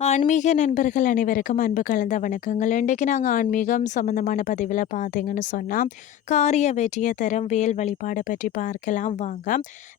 ஆன்மீக நண்பர்கள் அனைவருக்கும் அன்பு கலந்த வணக்கங்கள். இன்றைக்கு நாங்கள் ஆன்மீகம் சம்மந்தமான பதிவில் பார்த்தீங்கன்னு சொன்னால் காரிய வெற்றியை தரும் வேல் வழிபாடை பற்றி பார்க்கலாம் வாங்க.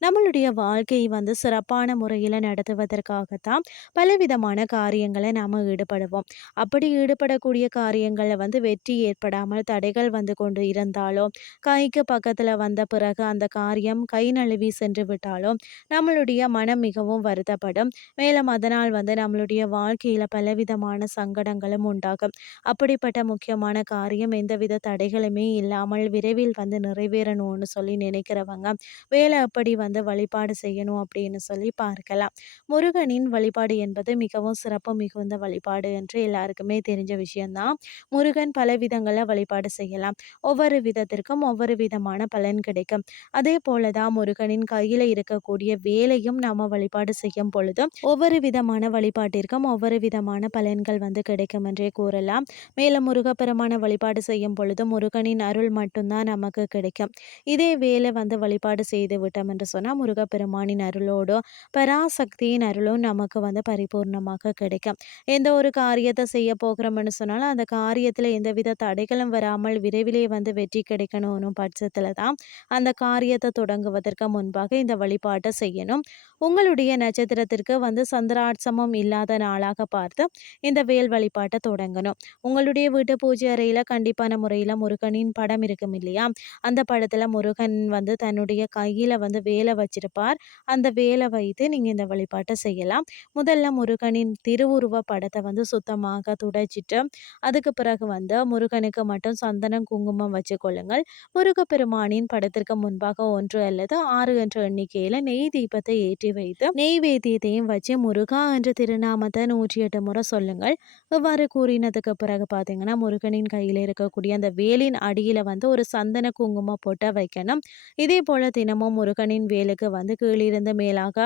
நம்மளுடைய வாழ்க்கையை வந்து சிறப்பான முறையில் நடத்துவதற்காகத்தான் பலவிதமான காரியங்களை நாம் ஈடுபடுவோம். அப்படி ஈடுபடக்கூடிய காரியங்களில் வந்து வெற்றி ஏற்படாமல் தடைகள் வந்து கொண்டு இருந்தாலோ கைக்கு பக்கத்தில் வந்த பிறகு அந்த காரியம் கை நழுவி சென்று விட்டாலோ நம்மளுடைய மனம் மிகவும் வருத்தப்படும். மேலும் அதனால் வந்து நம்மளுடைய வா வாழ்க்கையில் பலவிதமான சங்கடங்களும் உண்டாகும். அப்படிப்பட்ட முக்கியமான காரியம் எந்தவித தடைகளுமே இல்லாமல் விரைவில் வந்து நிறைவேறணும்னு சொல்லி நினைக்கிறவங்க வேலை அப்படி வந்து வழிபாடு செய்யணும் அப்படின்னு சொல்லி பார்க்கலாம். முருகனின் வழிபாடு என்பது மிகவும் சிறப்பு மிகுந்த வழிபாடு என்று எல்லாருக்குமே தெரிஞ்ச விஷயம்தான். முருகன் பல விதங்களில் வழிபாடு செய்யலாம். ஒவ்வொரு விதத்திற்கும் ஒவ்வொரு விதமான பலன் கிடைக்கும். அதே போலதான் முருகனின் கையில் இருக்கக்கூடிய வேலையும் நாம வழிபாடு செய்யும் பொழுதும் ஒவ்வொரு விதமான வழிபாட்டிற்கும் ஒவ்வொரு விதமான பலன்கள் வந்து கிடைக்கும் என்றே கூறலாம். மேலும் முருகப்பெருமான வழிபாடு செய்யும் பொழுது முருகனின் அருள் மட்டும்தான் நமக்கு கிடைக்கும். இதே வேலை வந்து வழிபாடு செய்து விட்டோம் என்று சொன்னால் முருகப்பெருமானின் அருளோடும் பராசக்தியின் அருளும் நமக்கு வந்து பரிபூர்ணமாக கிடைக்கும். எந்த ஒரு காரியத்தை செய்ய போகிறோம்னு சொன்னாலும் அந்த காரியத்தில் எந்தவித தடைகளும் வராமல் விரைவிலே வந்து வெற்றி கிடைக்கணும் பட்சத்தில் தான் அந்த காரியத்தை தொடங்குவதற்கு முன்பாக இந்த வழிபாட்டை செய்யணும். உங்களுடைய நட்சத்திரத்திற்கு வந்து சந்திராட்சமம் இல்லாத நாளாக பார்த்து இந்த வேல் வழிபாட்டை தொடங்கணும். உங்களுடைய வீட்டு பூஜை அறையில் கண்டிப்பான முறையில் முருகனின் படம் இருக்கும் இல்லையா? அந்த படத்தில் முருகன் வந்து தன்னுடைய கையில் வந்து வேலை வச்சிருப்பார். அந்த வேலை வைத்து நீங்கள் இந்த வழிபாட்டை செய்யலாம். முதல்ல முருகனின் திருவுருவ படத்தை வந்து சுத்தமாக துடைச்சிட்டு அதுக்கு பிறகு வந்து முருகனுக்கு மட்டும் சந்தனம் குங்குமம் வச்சு கொள்ளுங்கள். முருகப்பெருமானின் படத்திற்கு முன்பாக ஒன்று அல்லது ஆறு என்ற எண்ணிக்கையில் நெய் தீபத்தை ஏற்றி வைத்து நெய்வேத்தியத்தையும் வச்சு முருகா என்ற திருநாமத்தை நூற்றி எட்டு முறை சொல்லுங்கள். இவ்வாறு கூறினதுக்கு பிறகு பார்த்தீங்கன்னா முருகனின் கையில் இருக்கக்கூடிய அந்த வேலின் அடியில் வந்து ஒரு சந்தன குங்குமம் போட்டு வைக்கணும். இதே போல் தினமும் முருகனின் வேலுக்கு வந்து கீழிருந்து மேலாக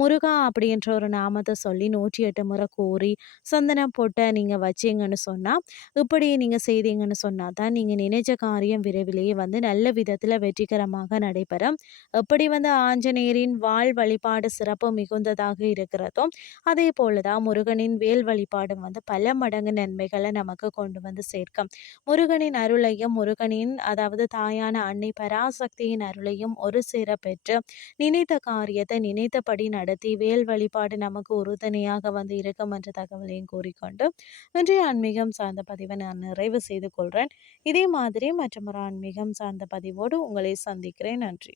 முருகா அப்படின்ற ஒரு நாமத்தை சொல்லி நூற்றி எட்டு முறை கூறி சந்தனம் போட்ட நீங்கள் வச்சிங்கன்னு சொன்னால் இப்படி நீங்கள் செய்தீங்கன்னு சொன்னால் தான் நீங்கள் நினைச்ச காரியம் விரைவிலேயே வந்து நல்ல விதத்தில் வெற்றிகரமாக நடைபெறும். எப்படி வந்து ஆஞ்சநேயரின் வாழ் வழிபாடு சிறப்பு மிகுந்ததாக இருக்கிறதோ அதே போல தான் முருகன் முருகனின் வேல் வழிபாடும் வந்து பல மடங்கு நன்மைகளை நமக்கு கொண்டு வந்து சேர்க்கும். முருகனின் அருளையும் முருகனின் அதாவது தாயான அன்னை பராசக்தியின் அருளையும் ஒரு சேர பெற்று நினைத்த காரியத்தை நினைத்தபடி நடத்தி வேல் வழிபாடு நமக்கு உறுதுணையாக வந்து இருக்கும் என்ற தகவலையும் கூறிக்கொண்டு இன்றைய ஆன்மீகம் சார்ந்த பதிவை நான் நிறைவு செய்து கொள்கிறேன் இதே மாதிரி மற்றொரு ஆன்மீகம் சார்ந்த பதிவோடு உங்களை சந்திக்கிறேன். நன்றி.